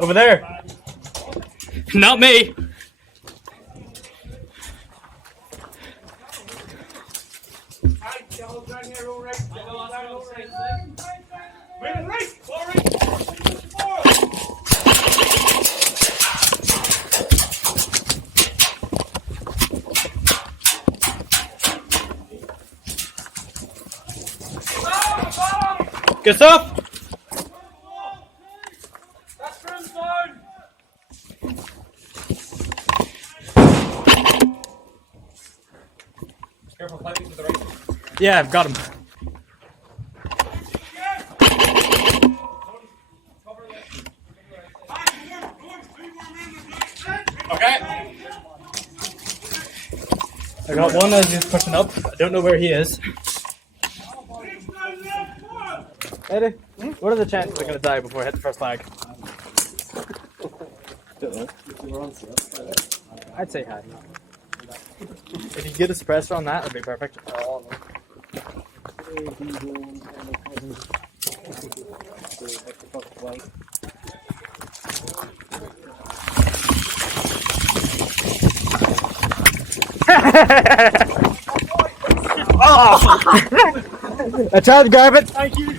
Over there. Not me. Good stuff. Yeah, I've got him. Okay. I got one that's just pushing up. I don't know where he is. Eddie, what are the chances I'm going to die before I hit the first flag? I'd say high. If you get a suppressor on that, that'd be perfect. Oh! I tried to grab it. Thank you.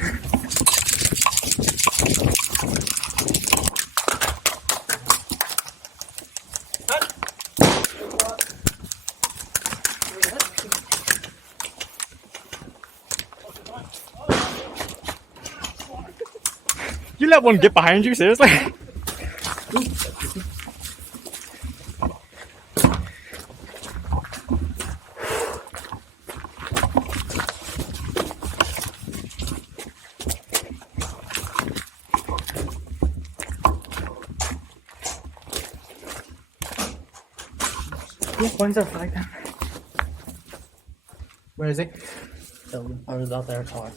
You let one get behind you, seriously? When's our flag down? Where is he? Building. Or is that their car?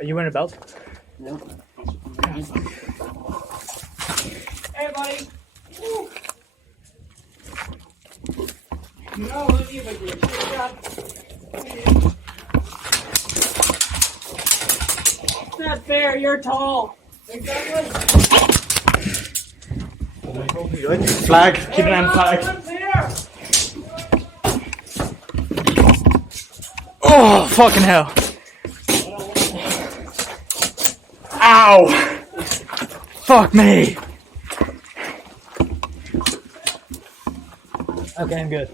Are you wearing a belt? No. Hey, buddy. Woo. No, let me make it. Good job. It's not fair. You're tall. Exactly. Flag. Keep an eye on flag. Oh, fucking hell. Ow! Fuck me! Okay, I'm good.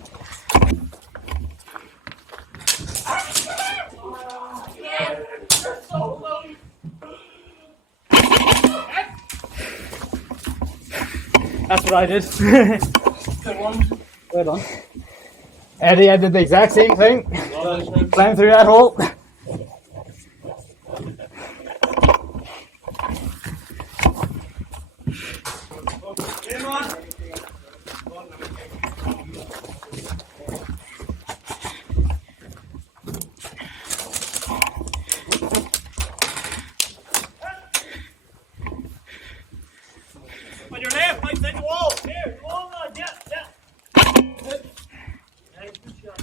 That's what I did. Good one. Well done. Eddie, I did the exact same thing. Climbed through that hole. On your left, right side the wall. Here, go on, yeah. Good. Nice, good shot.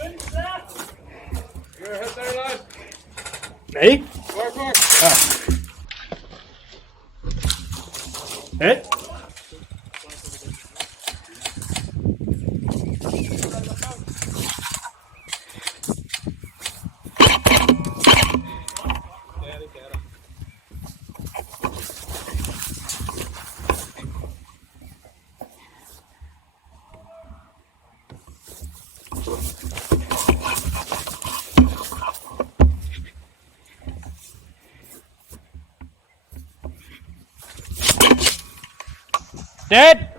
Finish that. You're ahead there, lad. Me? Work. Hit? Dead?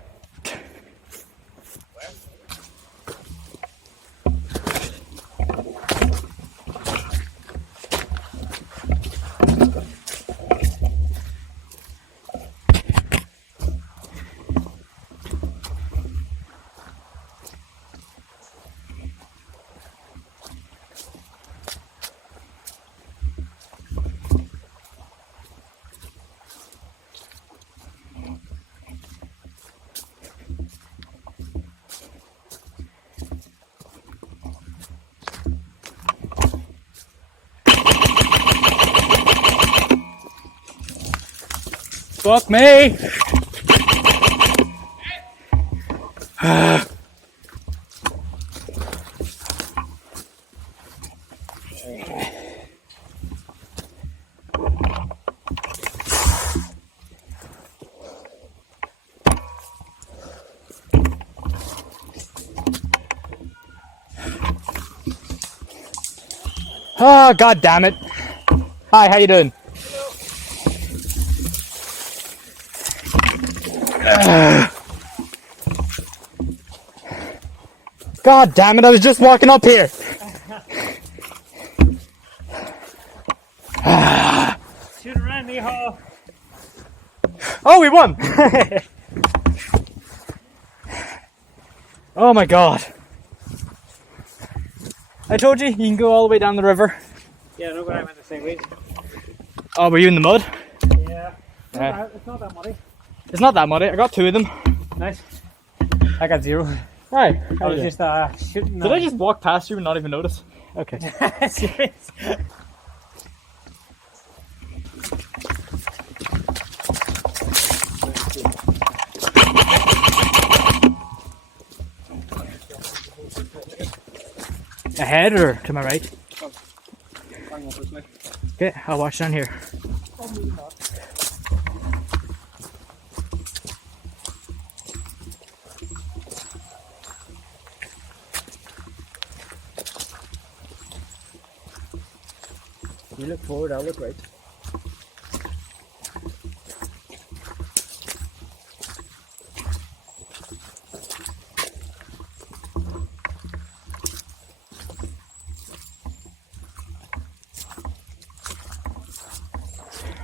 Fuck me! Oh, god damn it. Hi, how you doing? God damn it, I was just walking up here. Shoot around me, ho. Oh, we won! Oh my god. I told you, you can go all the way down the river. Yeah, no, but I went the same way. Oh, were you in the mud? Yeah. It's not that muddy. It's not that muddy, I got 2 of them. Nice. I got 0. Right. I was just shooting. Did I just walk past you and not even notice? Okay. Serious? Ahead or to my right? Okay, I'll watch down here. You look forward, I'll look right.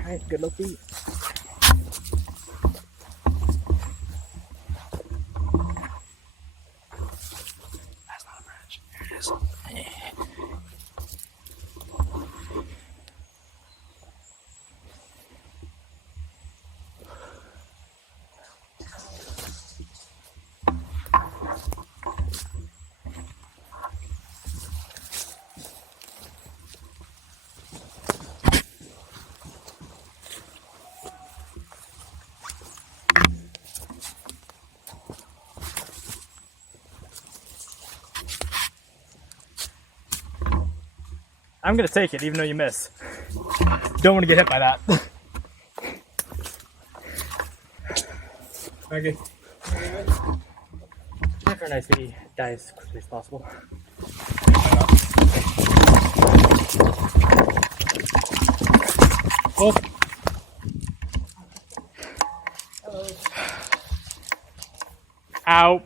Alright, good luck to you. That's not a branch. Here it is. I'm gonna take it even though you miss. Don't want to get hit by that. Okay. Try for a nice wee die as quickly as possible. Oh. Ow.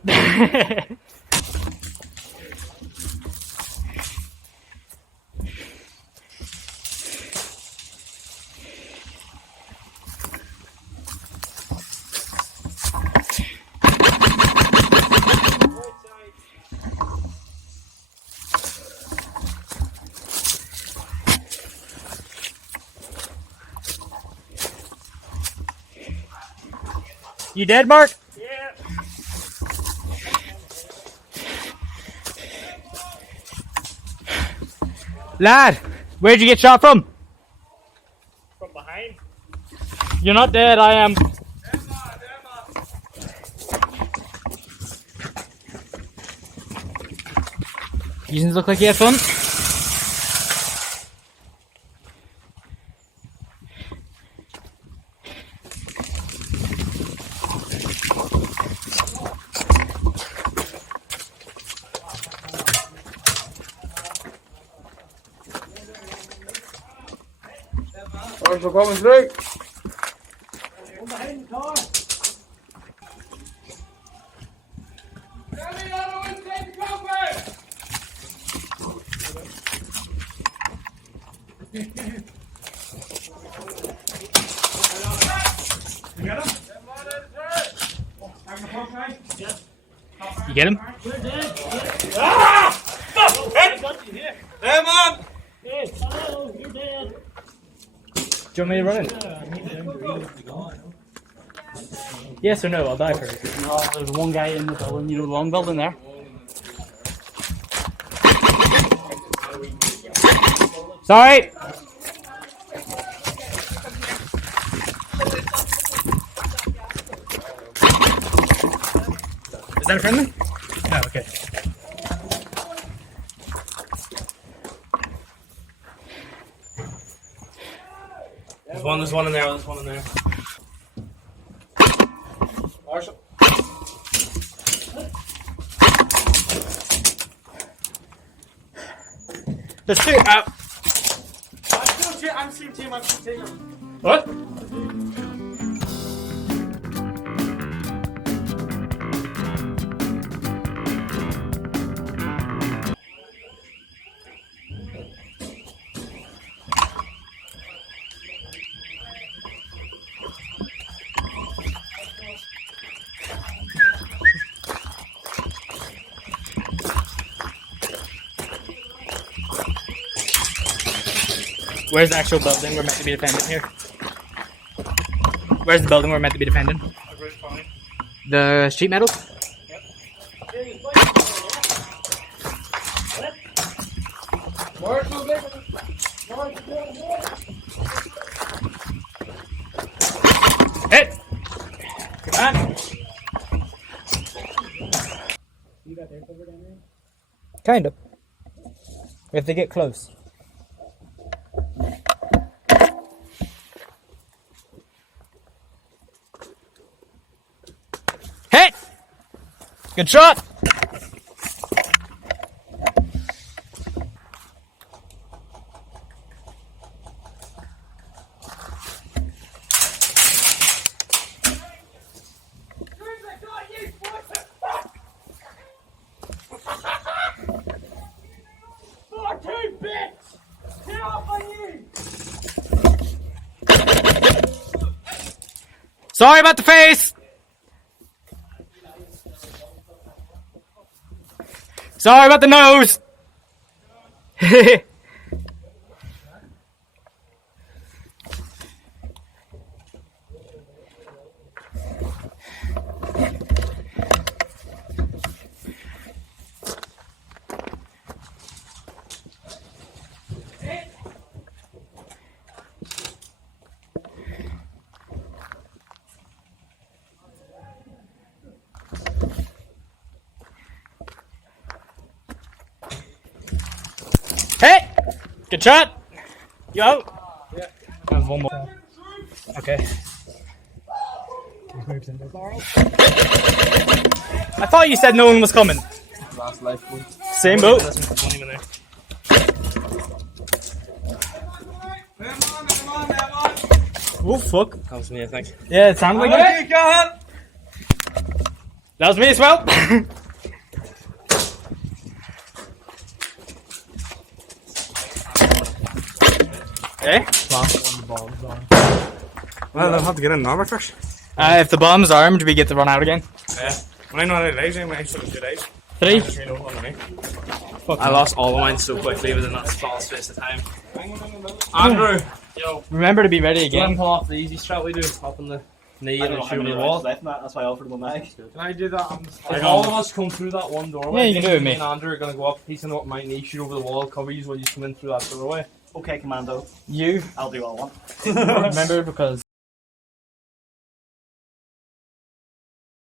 You dead, Mark? Yeah. Lad, where'd you get shot from? From behind. You're not dead, I am. You didn't look like you had fun? Thanks for coming through. Behind the car. You get him? Ah! I got you here. Hey, man! Hey, hello, you're dead. Do you want me to run in? Yes or no? I'll die first. No, there's one guy in the building, you know, the long building there. Sorry! Is that a friendly? Oh, okay. There's one in there, there's one in there. Marshall. There's two. I'm team team. What? Where's the actual building we're meant to be defending here? Where's the building we're meant to be defending? The sheet metal? Hit! Come on! Kind of. We have to get close. Hit! Good shot! Sorry about the face! Sorry about the nose! Hey! Good shot! You out? Yeah. I have one more. Okay. I thought you said no one was coming. Last life one. Same boat. Oh fuck. That was me, I think. Yeah, it sounded like it. That was me as well. Eh? Well, I'll have to get in now first. If the bomb's armed, we get to run out again. Yeah. When I'm not out of days, I'm actually 2 days. 3. I lost all of mine so quickly within that small space of time. Andrew! Yo. Remember to be ready Let him again. pull off the easy strat we do, up in the knee and shoot the wall. That's why I offered him a mag. Can I do that on the If all of us come through that one doorway, Yeah, you can do it with me. and Andrew are going to go up, he's going to go up my knee, shoot over the wall, cover you when you come in through that doorway. Okay, Commando. You I'll do all one. remember because